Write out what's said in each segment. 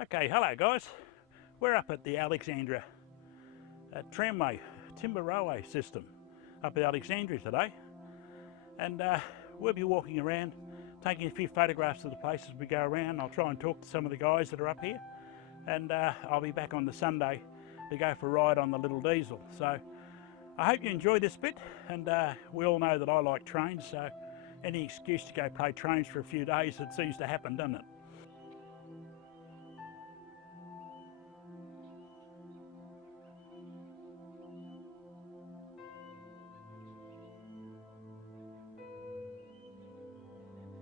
Okay, hello guys. We're up at the Alexandra tramway, timber railway system up at Alexandra today, and we'll be walking around taking a few photographs of the places we go around. I'll try and talk to some of the guys that are up here, and I'll be back on the Sunday to go for a ride on the little diesel. So I hope you enjoy this bit, and we all know that I like trains, so any excuse to go play trains for a few days, it seems to happen, doesn't it?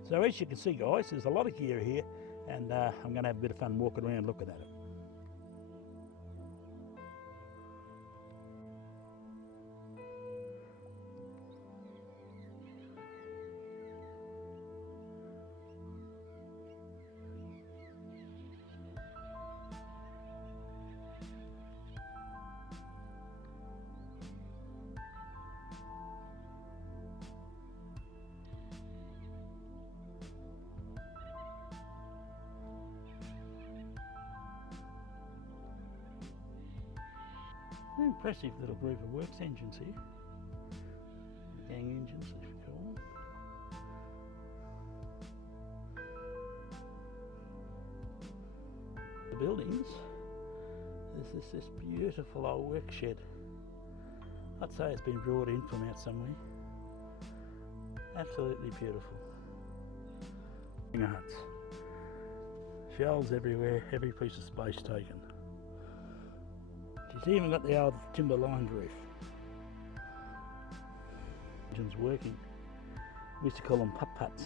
So as you can see guys, there's a lot of gear here, and I'm going to have a bit of fun walking around looking at it. Impressive little group of works engines here. Gang engines, if you call them. The buildings, this is this beautiful old work shed. I'd say it's been brought in from out somewhere. Absolutely beautiful. Huts. Shelves everywhere, every piece of space taken. She's even got the old timber lined roof. Engine's working. We used to call them putt-putts.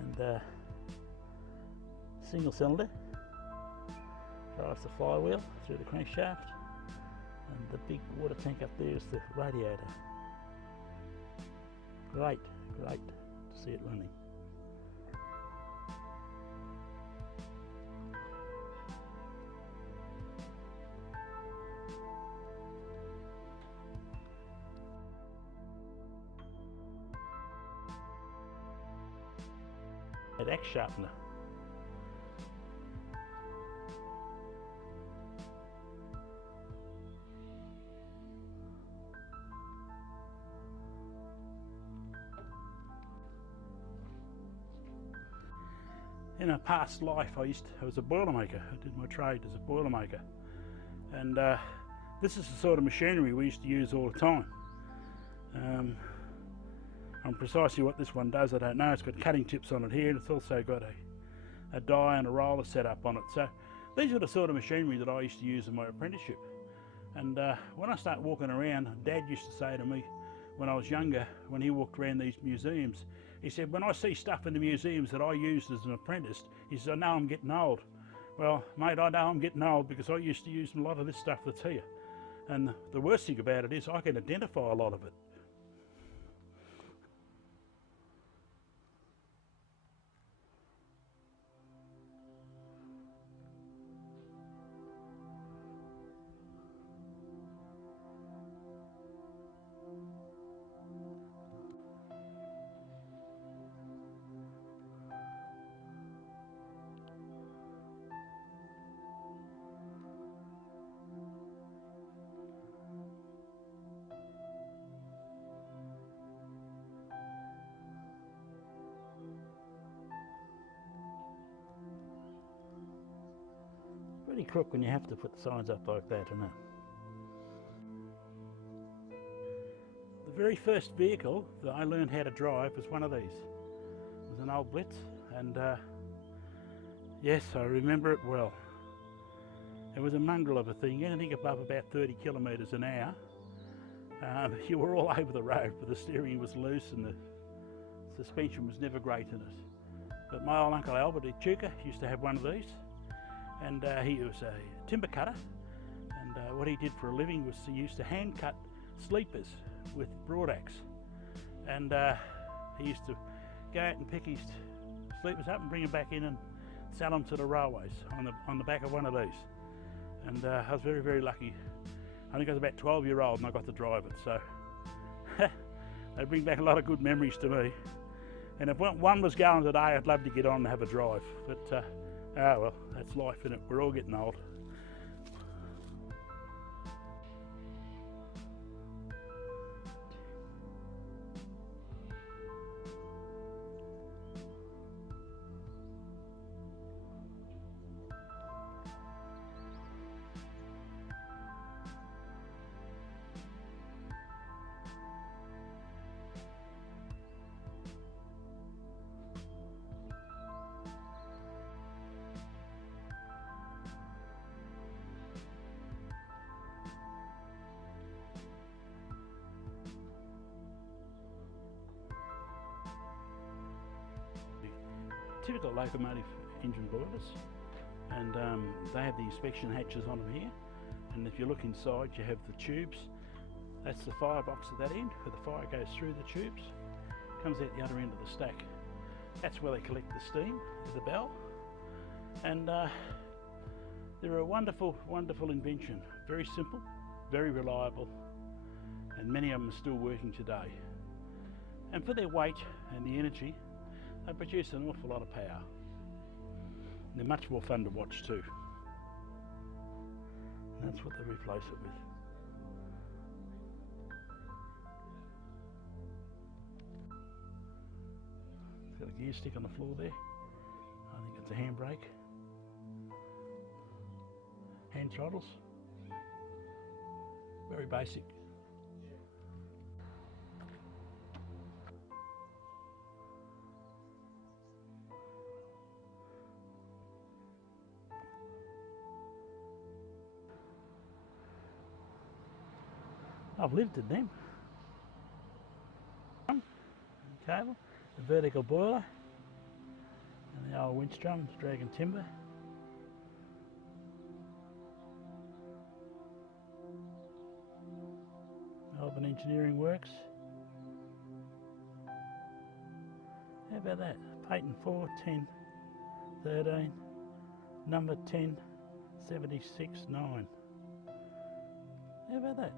And single cylinder drives the flywheel through the crankshaft, and the big water tank up there is the radiator. Great to see it running. An axe sharpener. In a past life I was a boilermaker. I did my trade as a boilermaker, and this is the sort of machinery we used to use all the time. And precisely what this one does I don't know. It's got cutting tips on it here, and it's also got a die and a roller set up on it. So these are the sort of machinery that I used to use in my apprenticeship. And when I start walking around, Dad used to say to me when I was younger, when he walked around these museums, he said, when I see stuff in the museums that I used as an apprentice, he said, I know I'm getting old. Well, mate, I know I'm getting old because I used to use a lot of this stuff that's here. And the worst thing about it is I can identify a lot of it. Pretty crook when you have to put the signs up like that, isn't it? The very first vehicle that I learned how to drive was one of these. It was an old Blitz, and yes, I remember it well. It was a mongrel of a thing, anything above about 30 kilometres an hour. You were all over the road, but the steering was loose and the suspension was never great in it. But my old Uncle Albert at Chuka used to have one of these. And he was a timber cutter, and what he did for a living was he used to hand cut sleepers with broadaxe, and he used to go out and pick his sleepers up and bring them back in and sell them to the railways on the back of one of these. And I was very lucky. I think I was about 12-year-old and I got to drive it, so they bring back a lot of good memories to me. And if one was going today, I'd love to get on and have a drive, but Ah well, that's life, isn't it? We're all getting old. Typical locomotive engine boilers, and they have the inspection hatches on them here, and if you look inside you have the tubes. That's the firebox at that end where the fire goes through the tubes, comes out the other end of the stack. That's where they collect the steam with the bell, and they're a wonderful invention. Very simple, very reliable, and many of them are still working today, and for their weight and the energy they produce an awful lot of power. They're much more fun to watch too. And that's what they replace it with. It's got a gear stick on the floor there. I think it's a handbrake. Hand throttles. Very basic. I've lived in them. Cable, the vertical boiler, and the old winch drums dragging timber. Melbourne Engineering Works. How about that? Patent 4, 10, 13, number 10, 76, 9. How about that?